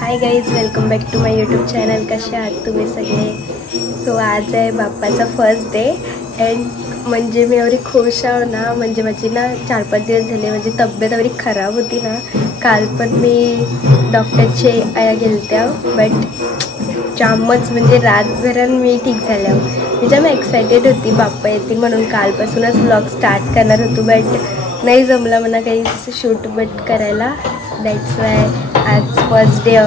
High guys, welcome back to my YouTube channel. कसे आहात तुम्ही सगळे? सो आज आहे बाप्पाचा फर्स्ट डे अँड म्हणजे मी एवढी खुश आहे ना. म्हणजे माझी ना 4-5 दिवस झाले म्हणजे तब्येत एवढी खराब होती ना. काल पण मी डॉक्टरचे गेलत्या बट जामच म्हणजे रातभरात मी ठीक झाल्या. म्हणजे मी एक्सायटेड होती बाप्पा येतील म्हणून. कालपासूनच व्लॉग स्टार्ट करणार होतो बट नाही जमलं मला काही शूट बट करायला. दॅट्स वाय आज फर्स्ट डे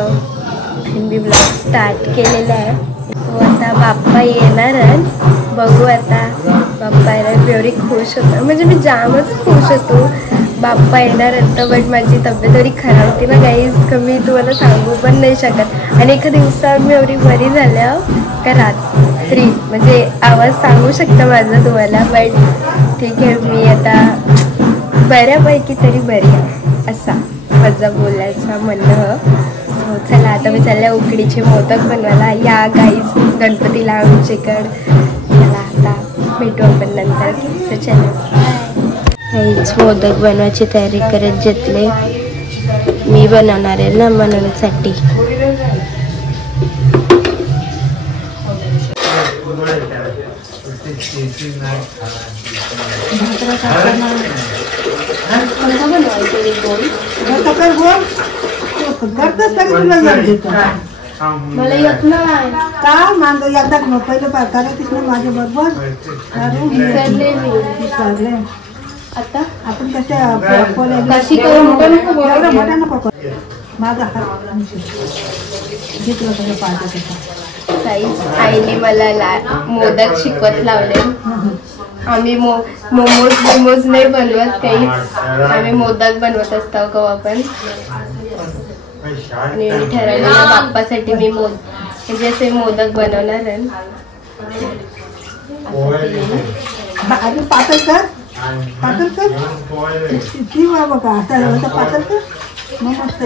मी व्लॉग स्टार्ट केलेला आहे. सो आता बाप्पा येणार बघू. आता बाप्पा येणार मी एवढी खुश होतो म्हणजे मी जामच खुश होतो बाप्पा येणार होतं. बट माझी तब्येत एवढी खराब होती ना गाईज का मी तुम्हाला सांगू पण नाही शकत. आणि एका दिवसात मी एवढी बरी झाल्या का रात्री म्हणजे आवाज सांगू शकता माझा तुम्हाला. बट ठीक आहे, मी आता बऱ्यापैकी तरी बरी आहे असा माझा बोलायचा म्हणणं. सो चला आता मी चालल्या उकडीचे मोदक बनवायला. या गाईज गणपतीला आमच्याकडं. चला आता भेटू आपण नंतर की. सो चला गाईज मोदक बनवायची तयारी करत घेतले. मी बनवणार आहे ना म्हणूनसाठी. मला येत नाही का मांग एकदा पहिलं करायचीच ना माझ्या बरोबर. आता आपण कशी माझा आईने मला मोदक शिकवत लावले. आम्ही मोमोज नाही बनवत काहीच, आम्ही मोदक बनवत असतो केव्हा पण. आणि ठरवलं बाप्पासाठी मी म्हणजे असे मोदक बनवणार आहे. पातळ कर पातळ कर ती बघा आता पातळ कर मग मस्त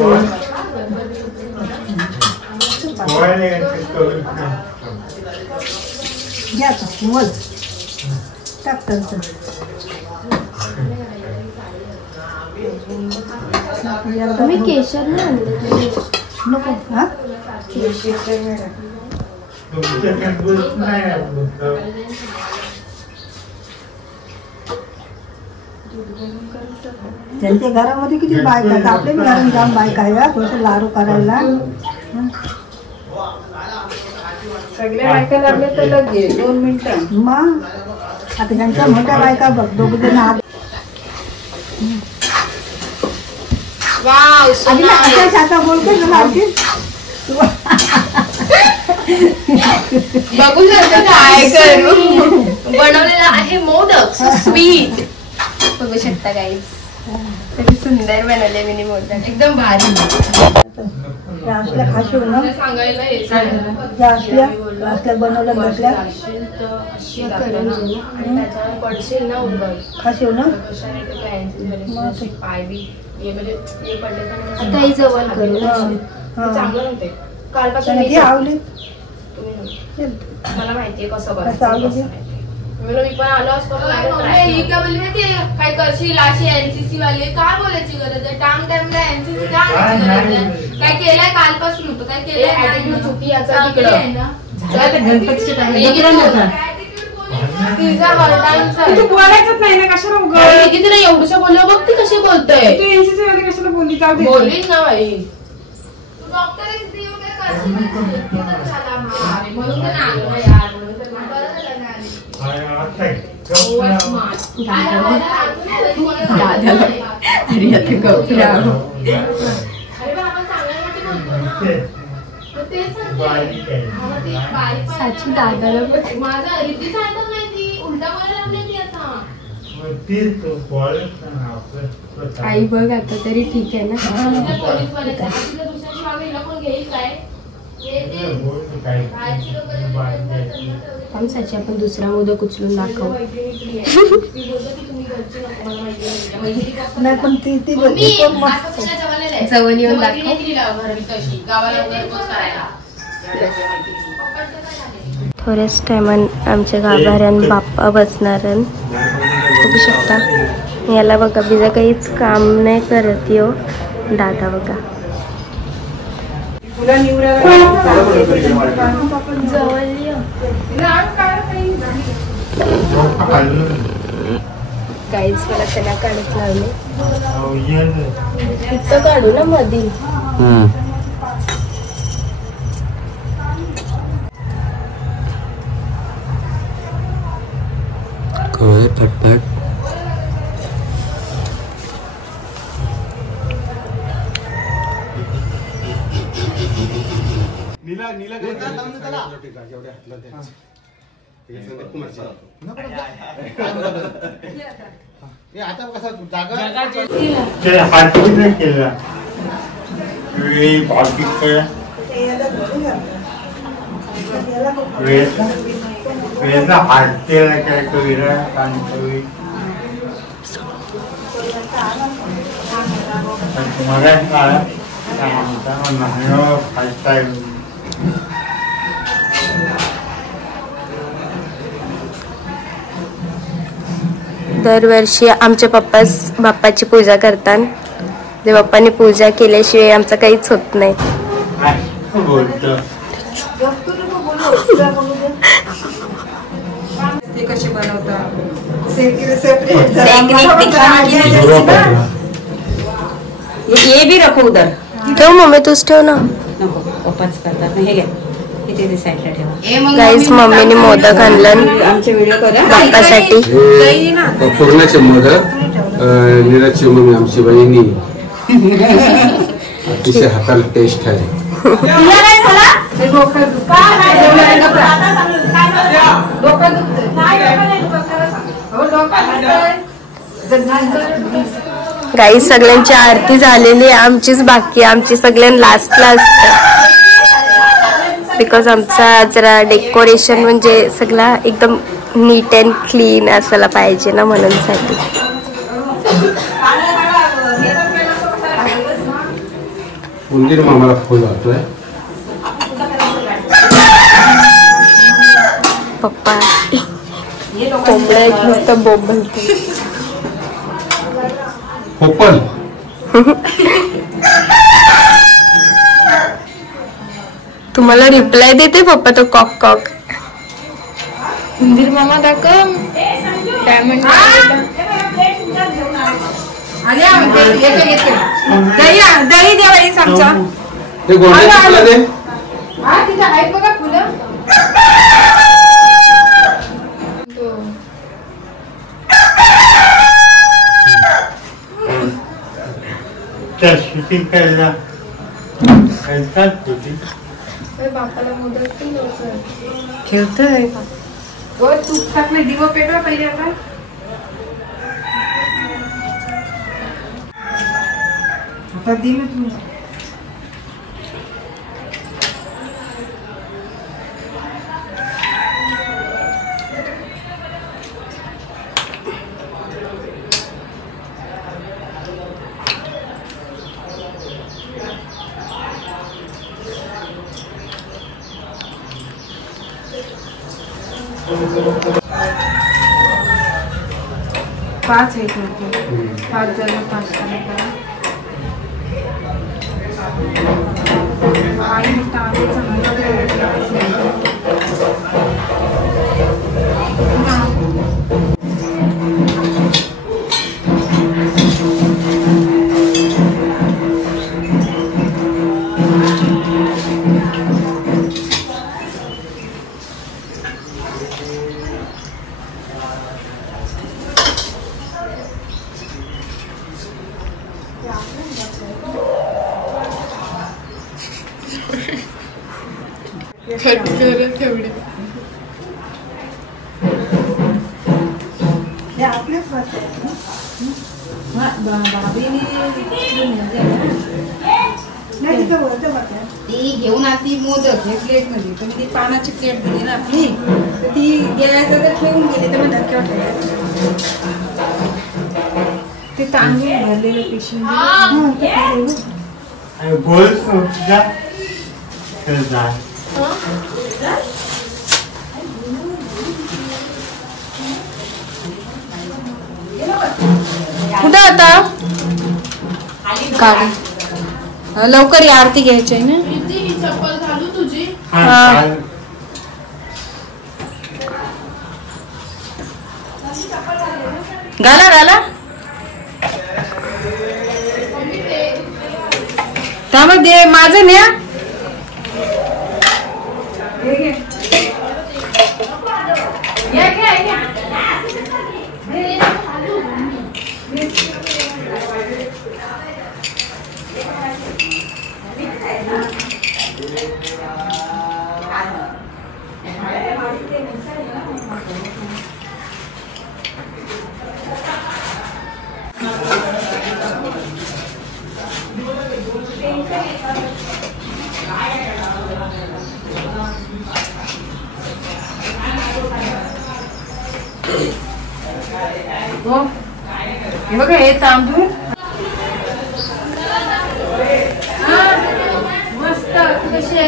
घ्या मोल टाकतं. तुम्ही केशर नाही आणले नको हा त्यांच्या घरामध्ये किती बायका आपल्या घरात जाम बायका आहे थोडस लाडू करायला. सगळ्या बायका लागल्या तर लगेच 2 मिनिटं. मग आता त्यांच्या मोठ्या बायका बघ दोघ जण आत बोलते बघू शकता काय करू बनवलेला आहे मोदक स्वीट. बघू शकता गाईज किती सुंदर बनवले मिनी मोदक एकदम भारी. बनवलं बसल्या खाशीव ना आता जवळ करू चांगलं नव्हते कालपासून मला माहितीये कसं मी पण आलो असतो. काय करशील अशी एनसीसी वाले काय बोलायची गरज आहे? टाइमला एनसीसी काय केलंय कालपासून होतं काय केलंय चुकी याचा बोलायचंच नाही ना कशाला उगा तिला एवढंसं बोललं बघ ती कशी बोलतोय. तू एनसीसी वाले कशाला बोलली बोललीच ना बाई. साची दादाला माझा रीतीच ऐकत नाही ती उलटा बोलायला लागली आता. आई बघ आता तरी ठीक आहे ना. साची आपण दुसरा मोदक उचलून दाखवू. जवळ येऊन दाखव. थोड्याच टायमात आमच्या गाभाऱ्यान बाप्पा बसणार. बघू शकता याला बघा बिजा काहीच काम नाही करत यो दादा बघा. काहीच मला त्याला काढत लावले इथं काढू ना मधी फटफट नीला नीला आता कसा जागा केला दरवर्षी आमचे बाप्पाची पूजा करतात. जे बाप्पाने पूजा केल्याशिवाय आमचं काहीच होत नाही. ते कसे बनवतात ये भी रखो उधर. ठेव मम्मी तूच ठेव ना. पप्पाच करतात हे घ्या इथे साईडला ठेवा. गाईस मम्मीने मोदक आणलं आमचे व्हिडिओ करा बाप्पासाठी. पूर्णाचे मोदक नीरजची मम्मी आमची बहिणी अतिशय हाताला टेस्ट आहे. गाई सगळ्यांची आरती झालेली आमचीच बाकी. आमची सगळ्यांना लास्टला असते बिकॉज आमचा जरा डेकोरेशन म्हणजे सगळा एकदम नीट अँड क्लीन असायला पाहिजे ना म्हणून साठी. उंदीर मामाला फुल वाटतोय. पप्पा कोंबड्या नुसतं बोंबलते. पोपल तुम्हाला रिप्लाय देते पप्पा तो कॉक कॉक. उंदीर मामा दाखव डायमंड दही द्या बाई आमचा. ते गोंड्याची फुलं दे. तिथं आहेत बघा फुलं. शूटिंग करायला बापाला मोदक खेळतोय. तूप टाकलं दिवं पेटवा पहिले. आता दिलं तुम्ही पाच आहेत म्हणजे 5 जण 5 करा. आई टाळे ती घेऊन आली मोदक हे प्लेट मध्ये. तुम्ही ती पानाची प्लेट दिली ना आपली तर ती गॅसवर ठेवून गेली तर मग धक्क्यावर ठेवायचं. ते तांदूळ भरलेलं पिशवी गोल कुठं आता गाडी लवकर या, आरती घ्यायची आहे ना. हा. घाला घाला त्यामध्ये माझं न्या. हे बघा हे तांदूळ मस्त कसे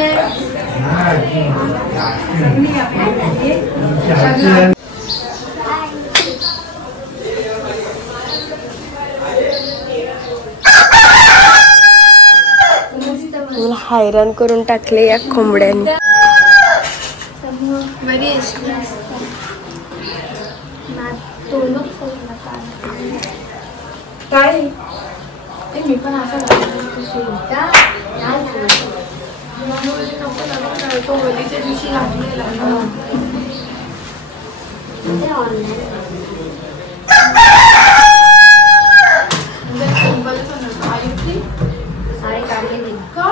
हैराण करून टाकले या कोंबड्यांनी. काय मी पण असं होलीच्या दिवशी घातलेला साडी काढलेली का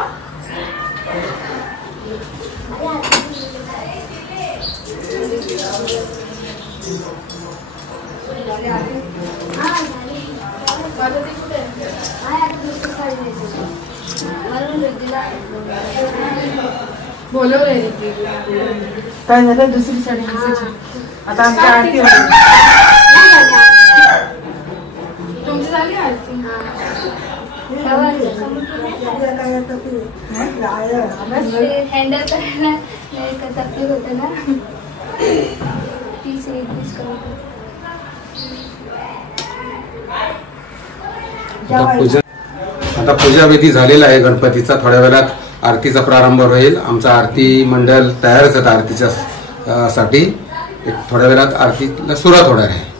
बोलवलंय काय झालं दुसरी साडी आता आमची आरती तुमची झाली आरती हँडल करायला तकलीफ होते ना 30-21 आता पूजा विधी झालेला आहे गणपतीचा. थोड्या वेळात आरतीचा प्रारंभ होईल. आमचा आरती मंडळ तयारच आहे आरतीच्या साठी. एक थोड्या वेळात आरतीला सुरुवात होणार आहे.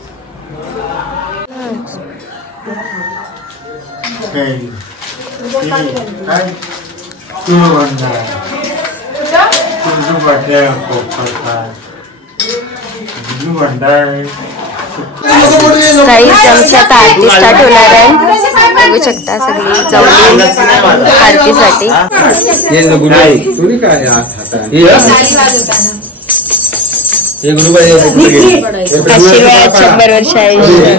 काही आमची आता आरती स्टार्ट होणार आहे. बघू शकता सगळी जवळ आरतीसाठी. आशीर्वाद 100 वर्ष आयुष्य.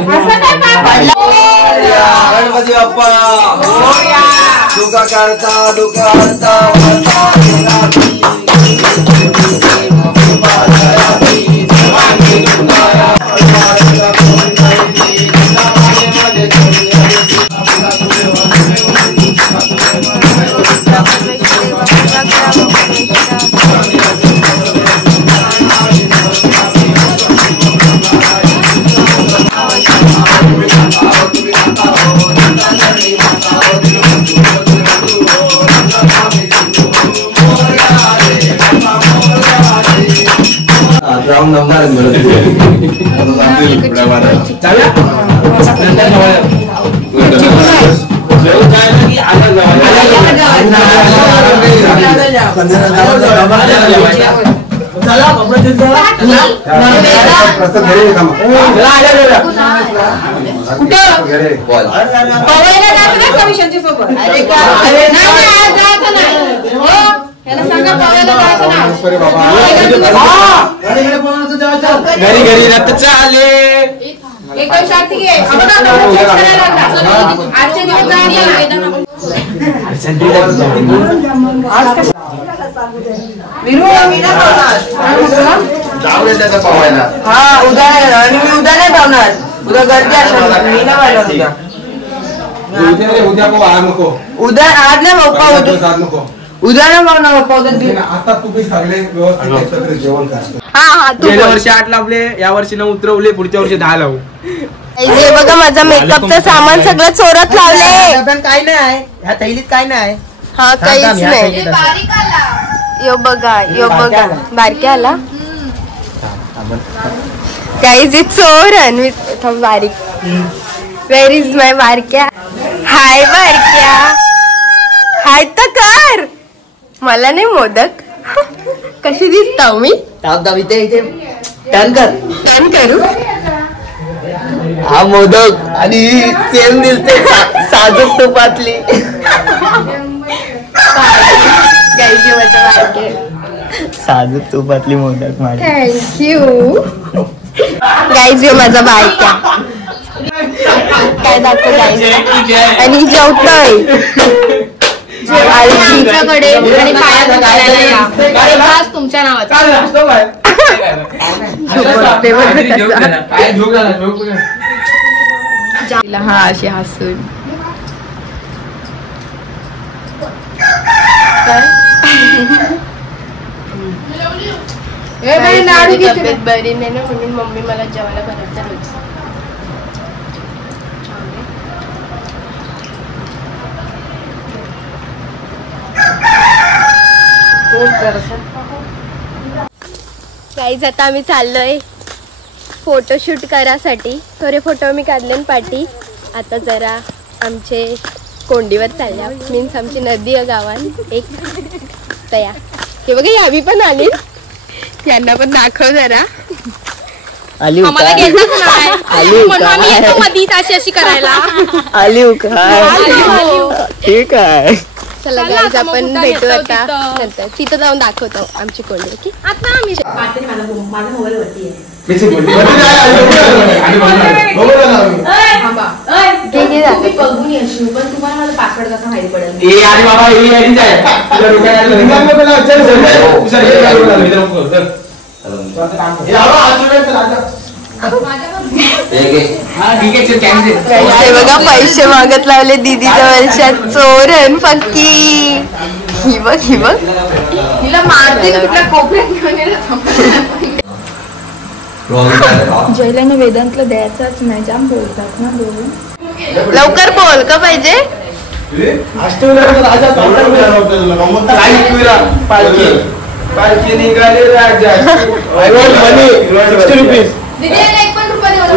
गणपती बाप्पा दुःख करता दुःख हरता घरी घरी रथ चाले उद्या नाही पावणार. उद्या गर्दी असणार. मी नाही पाहिलं उद्या आज नाही बाप्पा. उद्या ना भाऊ ना बाप्पा उद्या. आता तुम्ही सगळे व्यवस्थित एकत्र जेवण करा. गेल्या वर्षी 8 लावले, या वर्षी 9 उतरवले, पुढच्या वर्षी 10 लावू. हे बघा माझा मेकअपचं सामान सगळं चोरत लावलंय. पण काय नाही ह्या थैलीत काय नाही. हा काहीच नाही. यो बघा बारक्या आला काहीच चोर आणि बारीक. वेर इज माय बारक्या. हाय बारक्या. हाय तर कर. मला नाही मोदक. कशी दिसता मी इथे टर्न करू. हा मोदक आणि सेम दिसते साजूक तुपातली. साजूक तुपातली मोदक माझी. Thank you guys. यो माझा बायका काय दाखव आणि जेवतोय आमच्याकडे आणि पायात तुमच्या नावाचा हा अशी हसून तब्येत बरी नाही ना म्हणून मम्मी मला जेवायला बनवते रोज. गाईज आता आम्ही चाललोय फोटोशूट करासाठी. थोडे फोटो मी काढले पाठी. आता जरा आमचे कोंडीवर चालल्या मीन्स आमची नदी आहे गावात एक तया. हे बघा यावी पण आली. यांना पण दाखव जरा. आम्हाला घेतच नाही म्हणून आम्ही येतो मधीच अशी करायला. ठीक आहे. चला गाईज आपण भेटू आता नंतर. तिथं जाऊन दाखवतो आमची कोंडी. ओके आता आम्ही माझा मोबाईल वरती आहे. बघून येशील पण तुम्हाला माझा पासवर्ड कसा माहिती पडेल. बघा पैसे मागत लावले दीदी जवळच्या. चोरण पक्की. ही बघ हिला मारतील कुठल्या कोपऱ्यात घेऊन. जयलाने वेदांतला द्यायचाच नाही. जाम बोलतात ना दोघं. लवकर बोल का पाहिजे.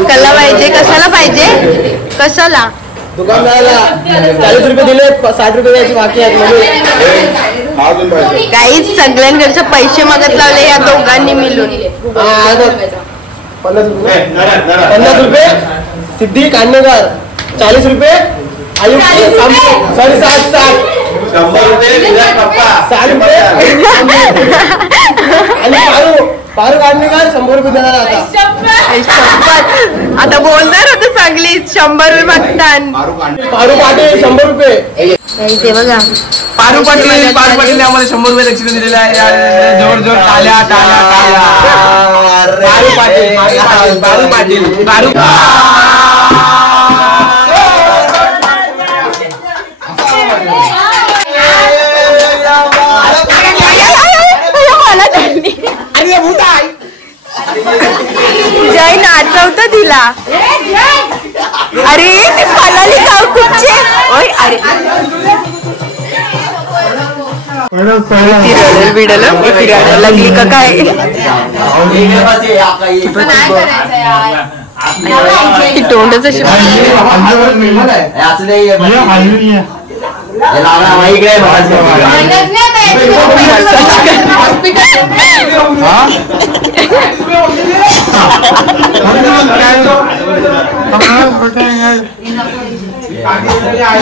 कला पाहिजे. कशाला पाहिजे. कशाला दुकानदाराला 40 रुपये दिले 60 रुपये द्यायची बाकी आहेत. काहीच सगळ्यांकडचे पैसे मागत लावले या दोघांनी मिळून. 50 रुपये सिद्धी कांडेकर. 40 रुपये आयुष. सॉरी 60 आणि पारू कांडेकर 100 रुपये देणार. आता बोलणार होतं चांगली. 100 रुपये मागतात. पारू पाटील 100 रुपये. ते बघा पारू पाटील आम्हाला 100 रुपये दक्षिणा दिलेले आहे. जोर जोर टाळ्या टाळ्या टाळ्या. पारू पाटील जय नाचवत तिला. अरे ते पलाली गाव कुठचे. अरे फिरायला लागली का काय. तोंडच अशी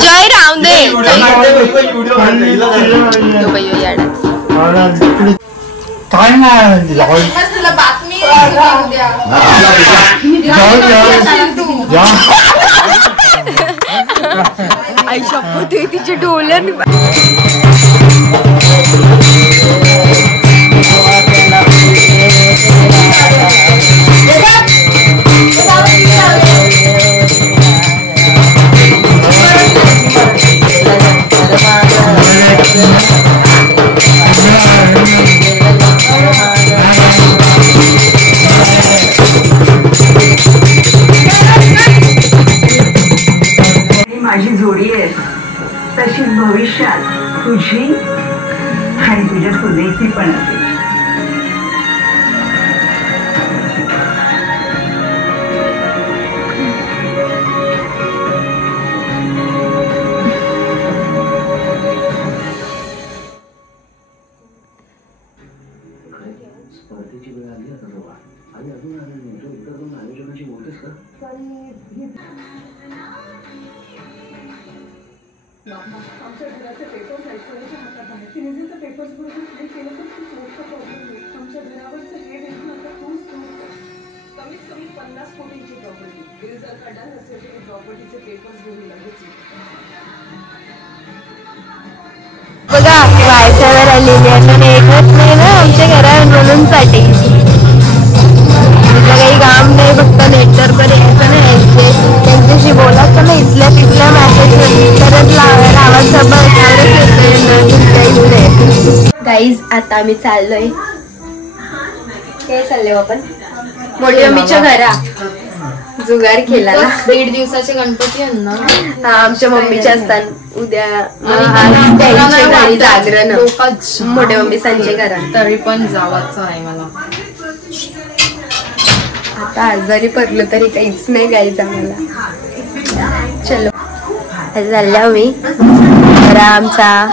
जय राहून दे. काय नाही आई शपथ तिचे डोळ्यात. भविष्यात तुझी आणि तुझ्या सुनेची पण असेल. आमच्या घराचे पेपर्स ऐश्वर्याच्या हातात आहेत. तिने जर त्या पेपर्स बरोबर काही केलं तर खूप मोठा प्रॉब्लेम होईल. आमच्या घरावरचं हे देखील आता खूप सूट कमीत कमी 50 कोटीची प्रॉपर्टी. बिल जर काढणार नसेल तर प्रॉपर्टीचे पेपर्स घेऊन लगेच बघा वायसावर आलेली आहे तर येतच नाही ना आमच्या घरावर म्हणूनसाठी. इथलं काही काम नाही, फक्त नेटवर्कवर यायचं नाही, त्यांच्याशी बोलायचं नाही, इथल्या तिथल्या मॅसेज करत लावायचं बस गाईज. आता आम्ही चाललोय, काय चाललोय आपण मोठी मम्मीच्या घरा जुगार केला. 1.5 दिवसाचे गणपती आहेत ना. हा आमच्या मम्मीचे असतात उद्या घरी जागरण मोठ्या मम्मी संजय घरा. तरी पण जावाचं आहे मला. आता आजारी पडलो तरी काहीच नाही गाईज आम्हाला. चलो चालल्या मी घरा आमचा.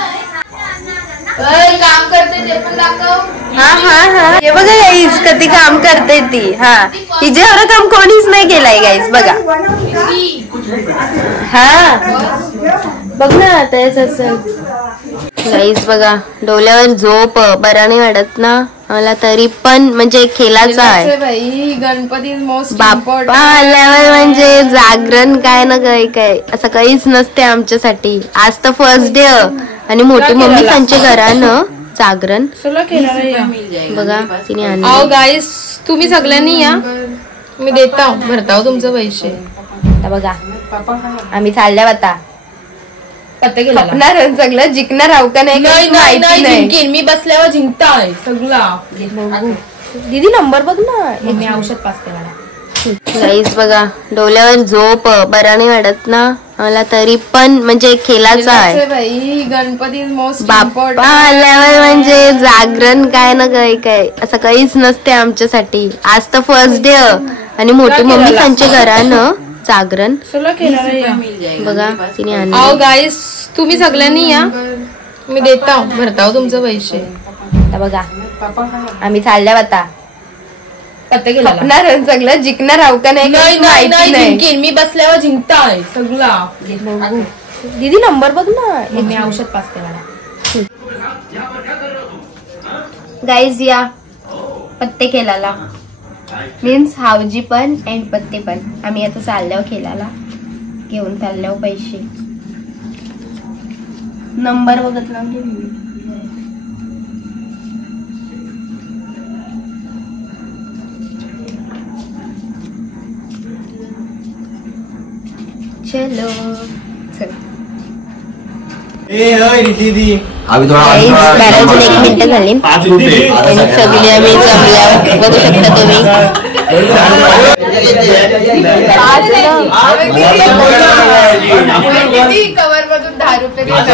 काम करते ते पण दाखव. हा हा हा हे बघा गाईज कधी काम करते ती. हा हिचे एवढं काम कोणीच नाही केलंय गाईज बघा. हा बघ ना आता असं गाईज बघा. डोल्यावर झोप बरा नाही वाटत ना मला तरी पण म्हणजे खेळाचा आहे. गणपती मोस्ट बाप्पा आल्यावर म्हणजे जागरण काय ना काय काय असं काहीच नसते आमच्यासाठी. आज तर फर्स्ट डे आणि मोठी मम्मी त्यांच्या घरानं जागरण बघा तिने आणलं. गाईस तुम्ही सगळ्यांनी या, मी देता भरता तुमचं पैसे. आता बघा आम्ही चालल्या आता खपणार सगळं जिंकणार आहो का नाही माहिती नाही. मी बसल्यावर जिंकताय सगळं. दीदी नंबर बघ ना. मी औषध पाजते मला. गाईस बघा डोल्यावर झोप बरा नाही वाटत ना मला तरी पण म्हणजे खेळाचा आहे. गणपती मोस्ट बाप्पा आल्यावर म्हणजे जागरण काय ना काय काय असं काहीच नसते आमच्यासाठी. आज तर फर्स्ट डे आणि मोठी मम्मी त्यांच्या घरानं जागरण बघा तिने आणलं. गाईस तुम्ही सगळ्यांनी या, मी देता भरता तुमचं पैसे. आता बघा आम्ही चालल्या आता खपणार सगळं जिंकणार आहो का नाही माहिती नाही. मी बसल्यावर जिंकताय सगळं. दीदी नंबर बघ ना. मी औषध पाजते मला. गाईज या पत्ते खेळायला मीन्स हावजी पण अँड पत्ते पण. आम्ही आता चालल्यावर खेळायला घेऊन चालल्यावर पैसे नंबर बघत ना. चलो चल अजून 1 मिनिट झाली आणि सगळी आम्ही जमल्या बघू शकता तुम्ही. कवर मधून 10 रुपये टोटल.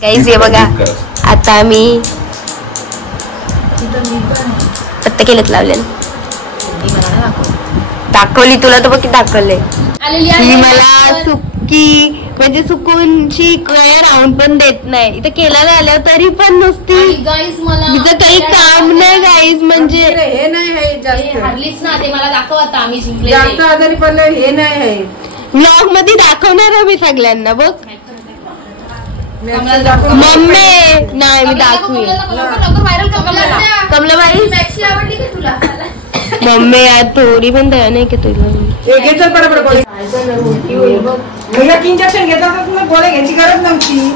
काहीच हे बघा आता आम्ही पत्ते केलेत लावले. दाखवली तुला तर बघ दाखवले. ही मला सुकी म्हणजे सुकूनची वेळ राहून पण देत नाही. इथं केलेलं आल्यावर तरी पण नुसती इथं काही काम नाही गाईज. म्हणजे हे नाही हारलीच ना ते मला दाखव आता आम्ही जिंकले. जास्त आजारी पडलं हे नाही आहे. व्लॉग मध्ये दाखवणार आहे मी सगळ्यांना बघ. मम्मी नाही मी दाखवी कमलाबाई मम्मी यार थोडी पण दया नाही की तुला इंजेक्शन घेतात तुला गोळ्या घ्यायची गरज नव्हती.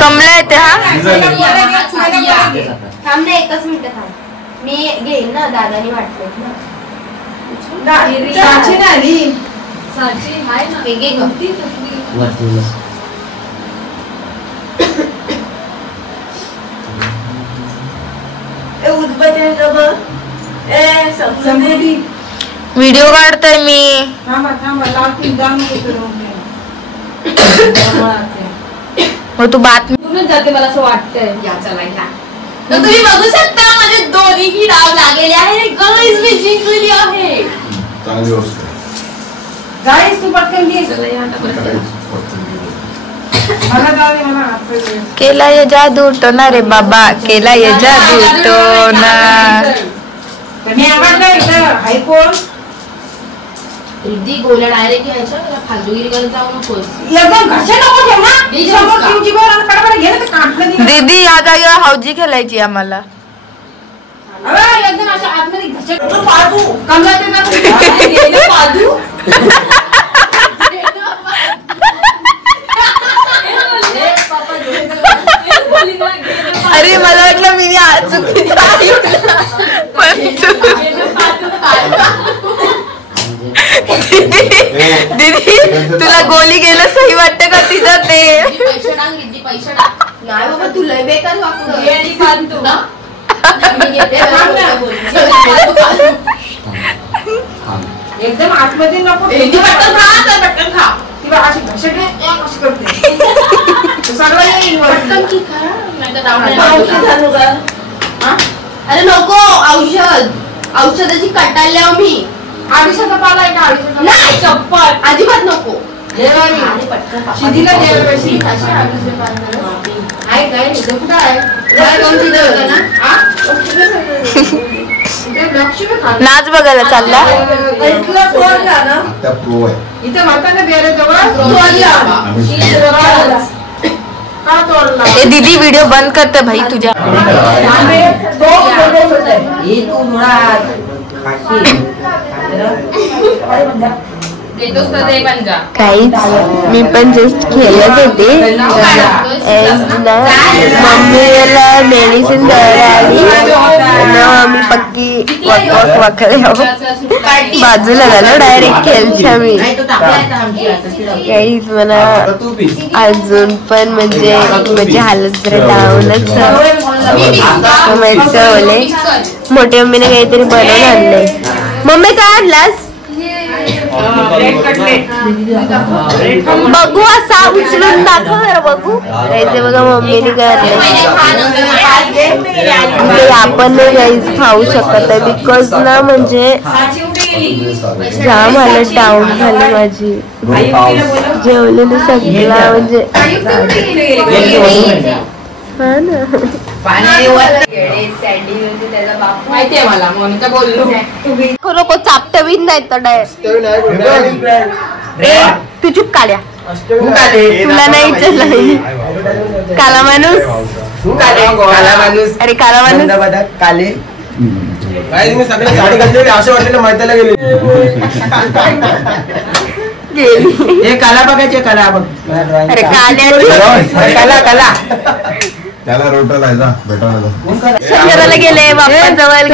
कमला येते हा थांब ना एकच मिनिट थांब मी घेईन ना दादानी वाटलं साची नाही आली. व्हिडिओ काढतोय मी. थांबा थांबा लावतील जाऊन हो तू बातमी जाते मला असं वाटतंय. तुम्ही बघू शकता माझे दोन्ही डाव लागलेले आहे. गाईज मी जिंकलेली आहे. गाईस तू पटकन घे. मला जाऊ दे मला हात पाय धुवायचे. केला ये जादू टोना रे बाबा केला ये जादू टोना. मी आवडलं इथं हाय कोण रिद्धी गोल्या डायरेक्ट घ्यायच्या त्याला फालतूगिरी करत जाऊ नकोस. एकदम घरचे नको ठेव ना. समोर तुमची बोल आणि कडबड घे ना ते काढलं नाही. दीदी या जागेवर हौजी खेळायची आम्हाला. अरे एकदम अशा आतमध्ये घरचे पादू कमलाचे ना पादू. अरे मला वाटलं मी चुकीचं दीदी तुला गोली गेलं सही वाटतं का तिचं ते. पैसे नाही बाबा तू लय बेकार वापरू एकदम आतमध्ये नको. पटकन खा किंवा अशी घसरते अशी करते सगळं पटकन की खा अरे नको औषधाची कटायला मी. आयुष्याचा पाला आहे का आयुष्याचा नाही चप्पल अजिबात नको. शिदीला आहे काय कुठं आहे नाच बघायला चालला. इथे म्हणताना बेरे जवळ का तोडला. ए दीदी व्हिडिओ बंद करते भाई तुझ्या. काहीच मी पण जस्ट खेळत होते. मम्मीला मेडिसिन द्यायला आली मी पक्की वाकडे बाजूला झालो डायरेक्ट खेळच्या मी. काहीच मला अजून पण म्हणजे माझी हालत जरा डाऊनच ओले. मोठ्या मम्मीने काहीतरी बनवून आणलंय. मम्मी काय आणलास. बघू असा उचलून दाखव जरा बघू. यायचे बघा मम्मीने काय आपण नाही खाऊ शकत आहे बिकॉज ना म्हणजे जाम हालत डाऊन झाली माझी. जेवलेलं सगळं म्हणजे हा ना माहितीये मला मोनिका बोललो नको चापट विन नाही तर डायरेक्ट तू चुप काढ्या तुला नाही विचारलं. काला माणूस अरे काला माणूस काले मी सगळे साडी घातली असे वाटले मैत्याला गेली. हे कला बघायचे कला बघ. अरे काल्या कला कला त्याला रोटला शंकराला गेले बाप्पा जवळ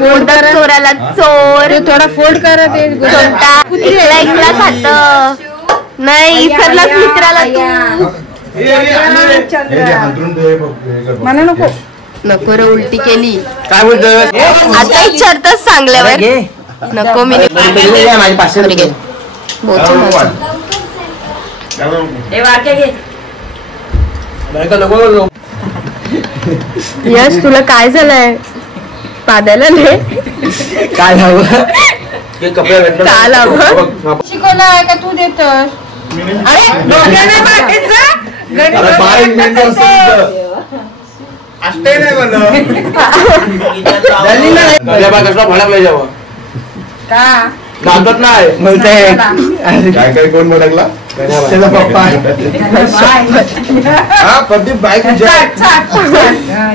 मोदक चोराला चोर थोडा फोल्ड करा ते छोटा कुत्रीला खात नाही इसरलाच मित्राला मला नको नको रे उलटी केली. काय बोलतोय आता विचारतच सांगल्यावर नको मी माझी 500 घे. यश तुला काय झालंय पादायला नाही काय हवं कपडे काल हवं शिकवणार का तू देत. कसला फडक नाही जावं का नाचत नाही बोलते काय काय कोण भडकला त्याचा पप्पा हा प्रदीप बाईक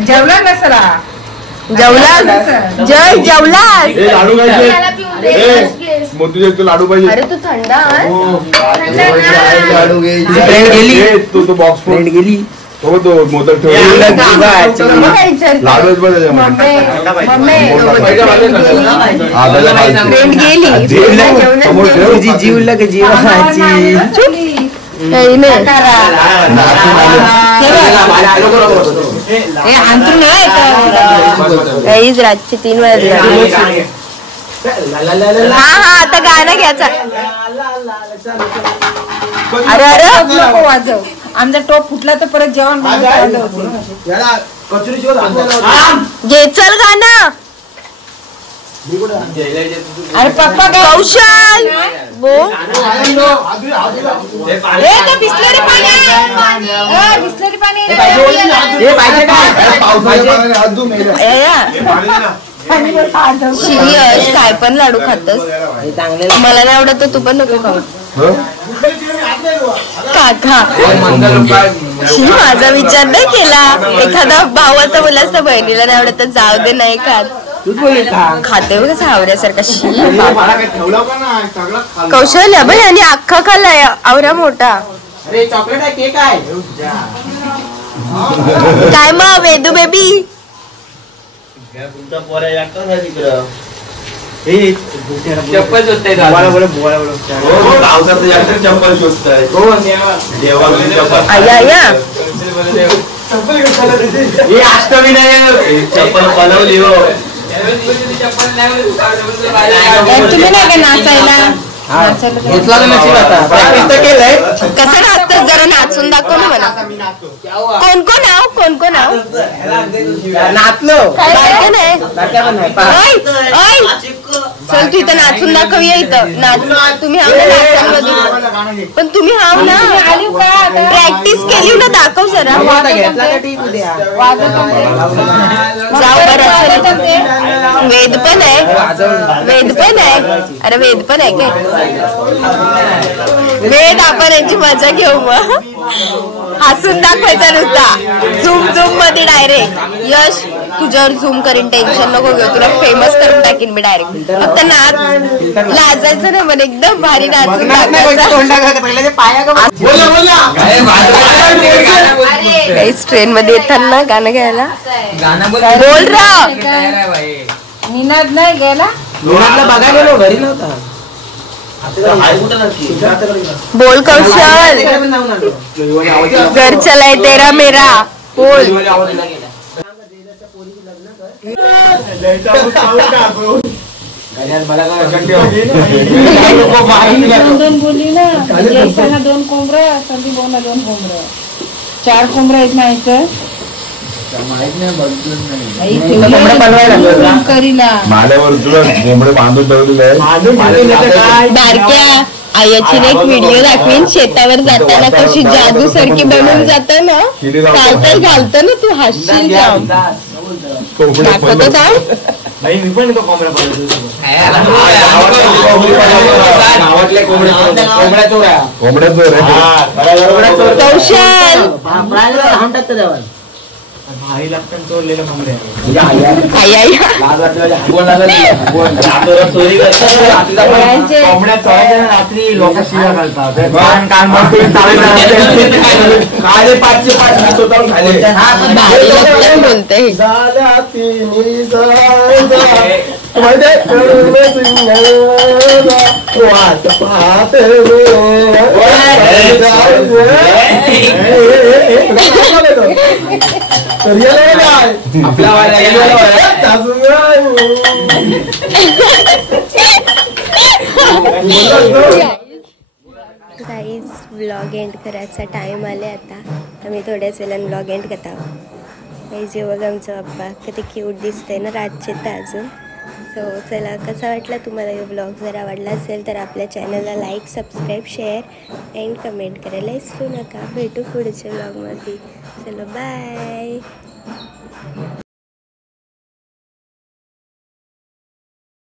जेवला नसला जेवलास जय जेवलास लाडू पाहिजे मोती तू लाडू पाहिजे अरे तू थंड आहे लाडू घे तो बॉक्स फ्रेंड गेली हो तो मोदक ठेवला लाडूच पण तुझी जीवला का जीवाची रातचे 3 वाजले हा आता गाणं घ्यायचं अरे अरे वाजव आमचा टोप फुटला तर परत जेवण घे चल गाणं अरे पप्पा कौशल बोल बिस्लरी पाणी यश काय पण लाडू खातस मला नाही आवडत तू पण नको खाऊ काका माझा विचार नाही केला एखादा भावाचा मुला असता बहिणीला नाही आवडत तर जाऊ दे नाही खात खाते बघ सावऱ्यासारखा कौशल्य बाई आणि अख्खा खाल्लाय आवरा मोठा चॉकलेट आहे केक आहे काय मग वेदू बेबी चप्पल शोधताय चप्पल शोधताय अष्टमी नाही चप्पल बनवली हो तुम्ही नाही का नाचायला घेतला तर नसेल आता प्रॅक्टिस तर केलंय कसं नाचतं जरा नाचून दाखव ना मला कोण कोण नाव नाचलो बारक्या नाही चल तू इथं नाचून दाखवूया इथं नाच तुम्ही हाव ना नाचांमध्ये पण तुम्ही हाव ना प्रॅक्टिस केली ना दाखव जरा जाऊ बरं वेद पण आहे अरे वेद पण आहे काय वेद आपण यांची मजा घेऊ मग हसून दाखवायचा नुसता झूम मध्ये डायरेक्ट यश तुझ्यावर झूम करीन टेन्शन नको घेऊ तुला फेमस करून टाकीन मी डायरेक्ट फक्त नाच लाजायचं नाही मला एकदम भारी नाचून काहीच ट्रेन मध्ये येताना गाणं घ्यायला बोल रा निनाद नाही गेला बघायला गेलो घरी नव्हता बोल कौशल घर चलाय तेरा मेरा बोल दोन बोलली ना जयसाला 2 कोंबड्या संदीप भाऊला 2 कोंबड्या 4 कोंबड्या आहेत ना इथं करीला माल्यावर तुला कोंबडे बांधून ठेवलेले आहे बारक्या आयाची एक व्हिडिओ दाखवीन शेतावर जाताना कशी जादू सारखी बनवून जात ना चालताय घालतो ना तू हसशील जाऊन दाखवतो जाऊ कौशल बोलते गाईज व्लॉग एंड करायचा टाइम आले आता आम्ही थोड्याच वेळानं व्लॉग एंड करत आहोत गाईज हे बघा आमचं बाप्पा किती क्यूट दिसतंय ना रातचे तर अजून सो चला कसा वाटला तुम्हाला हे व्लॉग जर आवडला असेल तर आपल्या चॅनलला like subscribe share and comment करायला विसरू नका भेटू पुढच्या व्लॉगमध्ये चलो बाय